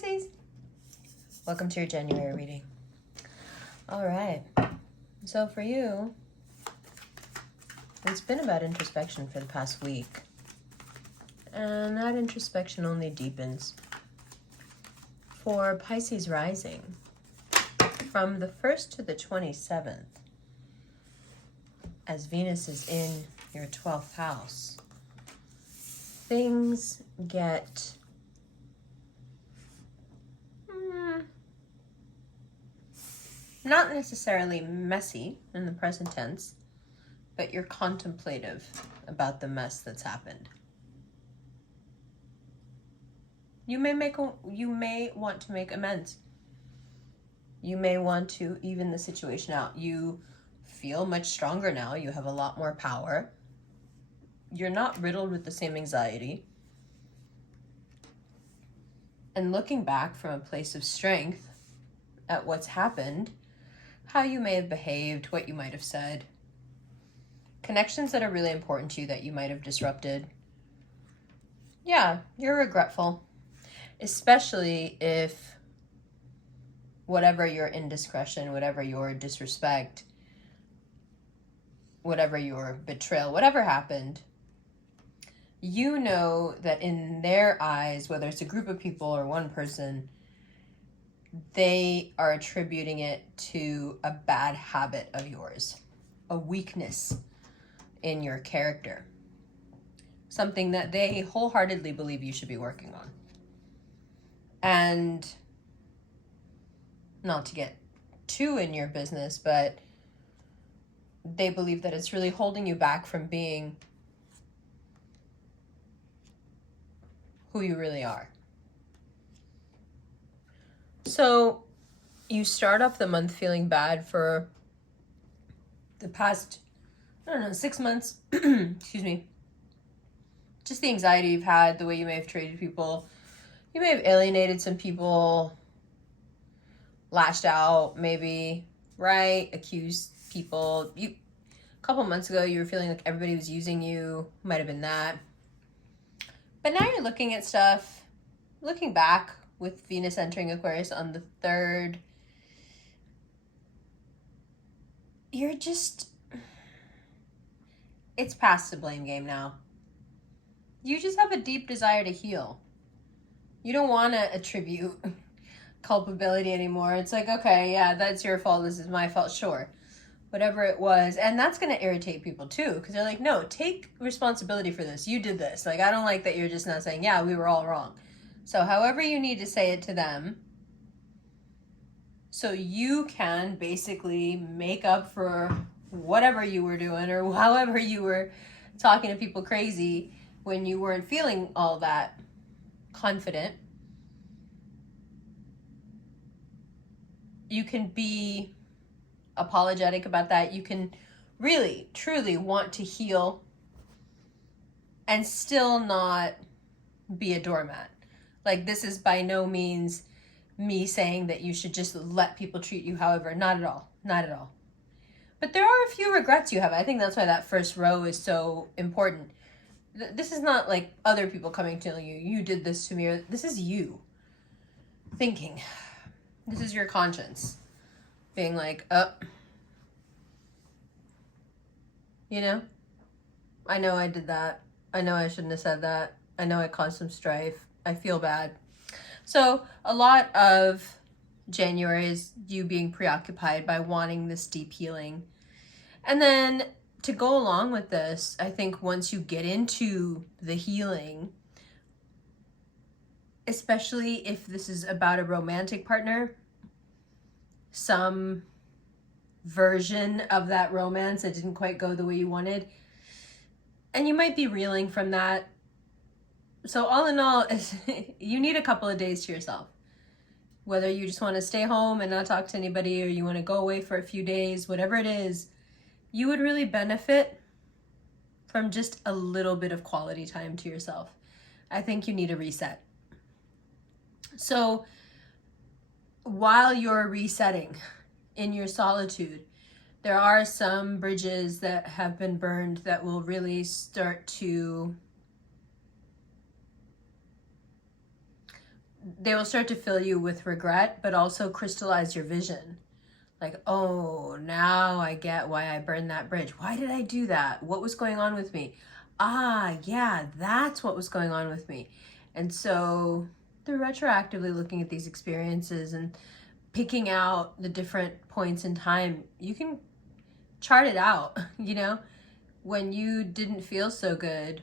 Pisces. Welcome to your January reading. All right. So for you, it's been about introspection for the past week. And that introspection only deepens. For Pisces rising, from the 1st to the 27th, as Venus is in your 12th house, things get not necessarily messy in the present tense, but you're contemplative about the mess that's happened. You may want to make amends. You may want to even the situation out. You feel much stronger now. You have a lot more power. You're not riddled with the same anxiety. And looking back from a place of strength at what's happened, how you may have behaved, what you might have said, connections that are really important to you that you might have disrupted. Yeah, you're regretful, especially if whatever your indiscretion, whatever your disrespect, whatever your betrayal, whatever happened, you know that in their eyes, whether it's a group of people or one person, they are attributing it to a bad habit of yours, a weakness in your character, something that they wholeheartedly believe you should be working on. And not to get too in your business, but they believe that it's really holding you back from being who you really are. So you start off the month feeling bad for the past, 6 months, excuse me. Just the anxiety you've had, the way you may have treated people. You may have alienated some people, lashed out maybe, right? Accused people. A couple months ago, you were feeling like everybody was using you. Might have been that. But now you're looking at stuff, looking back with Venus entering Aquarius on the 3rd. You're just, it's past the blame game now. You just have a deep desire to heal. You don't want to attribute culpability anymore. It's like, okay, yeah, that's your fault. This is my fault. Sure. Whatever it was. And that's going to irritate people too, because they're like, no, take responsibility for this. You did this. Like, I don't like that you're just not saying, yeah, we were all wrong. So however you need to say it to them, so you can basically make up for whatever you were doing or however you were talking to people crazy when you weren't feeling all that confident. You can be apologetic about that. You can really, truly want to heal and still not be a doormat. Like, this is by no means me saying that you should just let people treat you however. Not at all. Not at all. But there are a few regrets you have. I think that's why that first row is so important. This is not like other people coming to you, you did this to me, or this is you thinking. This is your conscience being like, I know I did that. I know I shouldn't have said that. I know I caused some strife. I feel bad. So a lot of January is you being preoccupied by wanting this deep healing. And then to go along with this, I think once you get into the healing, especially if this is about a romantic partner, some version of that romance that didn't quite go the way you wanted, and you might be reeling from that. So all in all, you need a couple of days to yourself. Whether you just want to stay home and not talk to anybody, or you want to go away for a few days, whatever it is, you would really benefit from just a little bit of quality time to yourself. I think you need a reset. So while you're resetting in your solitude, there are some bridges that have been burned that will really start to they will start to fill you with regret, but also crystallize your vision. Like, oh, now I get why I burned that bridge. Why did I do that? What was going on with me? Ah, yeah, that's what was going on with me. And so through retroactively looking at these experiences and picking out the different points in time, you can chart it out, you know? When you didn't feel so good,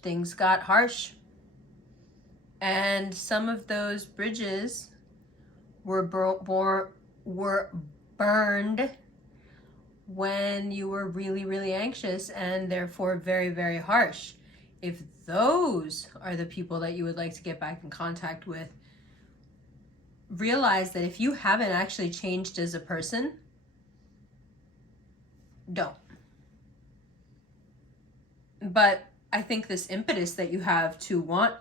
things got harsh. And some of those bridges were burned when you were really, really anxious and therefore very, very harsh. If those are the people that you would like to get back in contact with, realize that if you haven't actually changed as a person, don't. But I think this impetus that you have to want,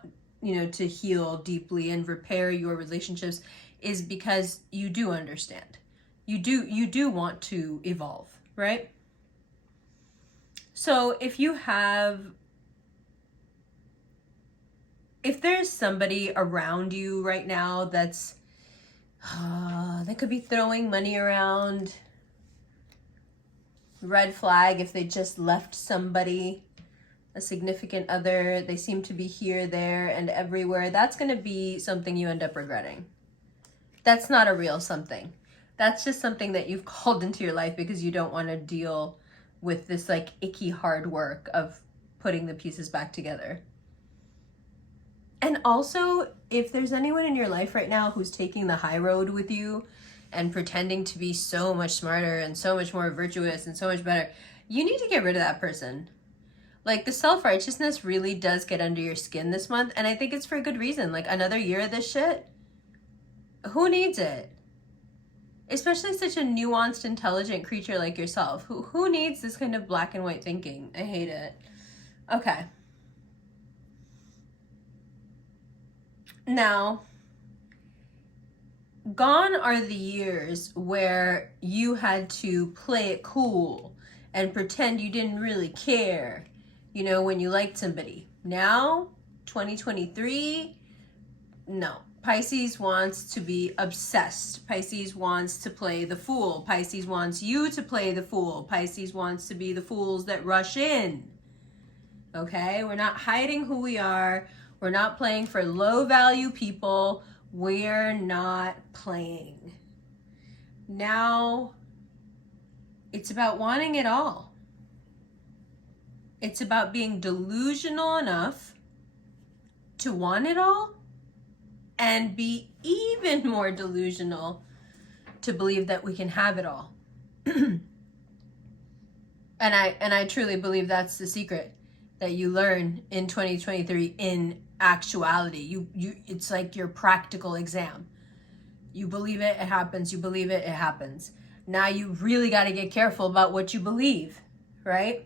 to heal deeply and repair your relationships is because you do understand. You do want to evolve, right? So if there's somebody around you right now that's they could be throwing money around, red flag if they just left somebody, a significant other, they seem to be here, there, and everywhere, that's going to be something you end up regretting. That's not a real something. That's just something that you've called into your life because you don't want to deal with this like icky hard work of putting the pieces back together. And also, if there's anyone in your life right now who's taking the high road with you and pretending to be so much smarter and so much more virtuous and so much better, you need to get rid of that person. Like, the self-righteousness really does get under your skin this month, and I think it's for a good reason. Like, another year of this shit? Who needs it? Especially such a nuanced, intelligent creature like yourself. Who needs this kind of black and white thinking? I hate it. Okay. Now, gone are the years where you had to play it cool and pretend you didn't really care, when you liked somebody. Now, 2023, no. Pisces wants to be obsessed. Pisces wants to play the fool. Pisces wants you to play the fool. Pisces wants to be the fools that rush in. Okay? We're not hiding who we are. We're not playing for low value people. We're not playing. Now, it's about wanting it all. It's about being delusional enough to want it all and be even more delusional to believe that we can have it all. And I truly believe that's the secret that you learn in 2023 in actuality. You it's like your practical exam. You believe it, it happens. You believe it, it happens. Now you really got to get careful about what you believe, right?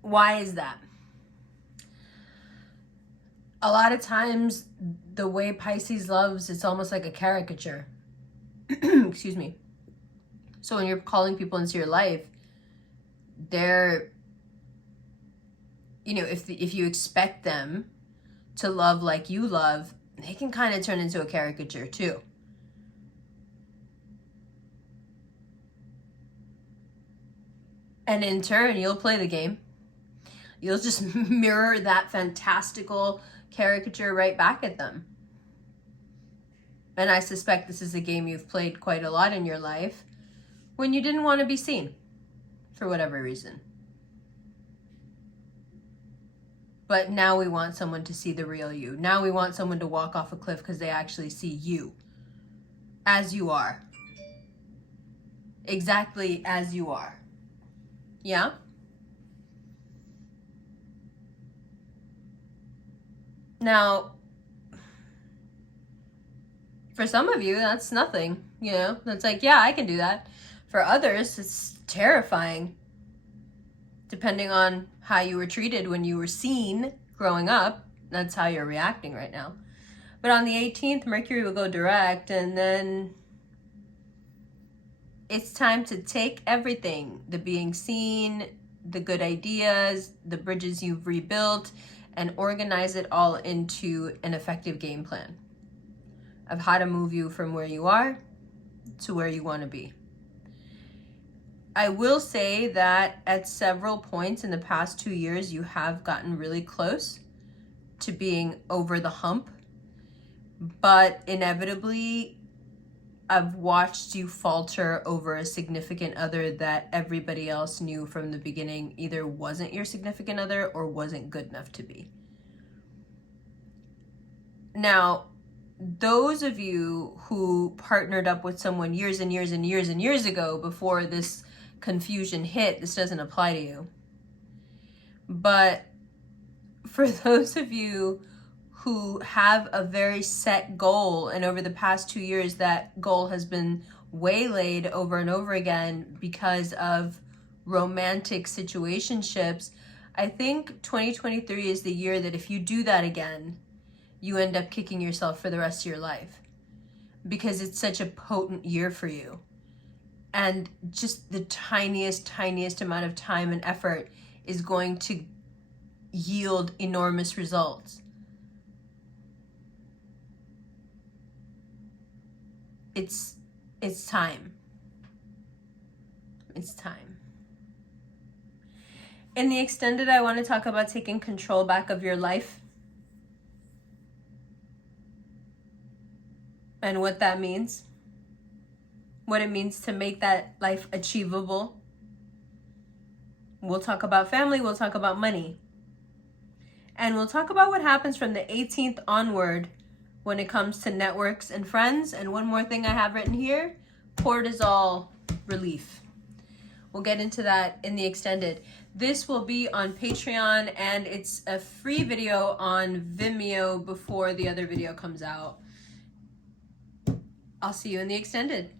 Why is that? A lot of times, the way Pisces loves, it's almost like a caricature. Excuse me. So when you're calling people into your life, they're, if you expect them to love like you love, they can kind of turn into a caricature too. And in turn, you'll play the game. You'll just mirror that fantastical caricature right back at them. And I suspect this is a game you've played quite a lot in your life when you didn't want to be seen for whatever reason. But now we want someone to see the real you. Now we want someone to walk off a cliff because they actually see you as you are. Exactly as you are. Yeah? Now, for some of you, that's nothing, That's like, yeah, I can do that. For others, it's terrifying. Depending on how you were treated when you were seen growing up, that's how you're reacting right now. But on the 18th, Mercury will go direct, and then it's time to take everything. The being seen, the good ideas, the bridges you've rebuilt, and organize it all into an effective game plan of how to move you from where you are to where you want to be. I will say that at several points in the past 2 years, you have gotten really close to being over the hump, but inevitably, I've watched you falter over a significant other that everybody else knew from the beginning either wasn't your significant other or wasn't good enough to be. Now, those of you who partnered up with someone years and years and years and years ago before this confusion hit, this doesn't apply to you. But for those of you who have a very set goal, and over the past 2 years that goal has been waylaid over and over again because of romantic situationships, I think 2023 is the year that if you do that again, you end up kicking yourself for the rest of your life, because it's such a potent year for you. And just the tiniest amount of time and effort is going to yield enormous results. It's time. It's time. In the extended, I want to talk about taking control back of your life and what that means. What it means to make that life achievable. We'll talk about family, we'll talk about money. And we'll talk about what happens from the 18th onward when it comes to networks and friends. And one more thing I have written here, cortisol relief. We'll get into that in the extended. This will be on Patreon, and it's a free video on Vimeo before the other video comes out. I'll see you in the extended.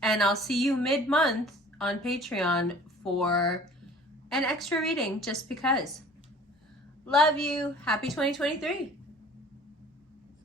And I'll see you mid-month on Patreon for an extra reading just because. Love you. Happy 2023.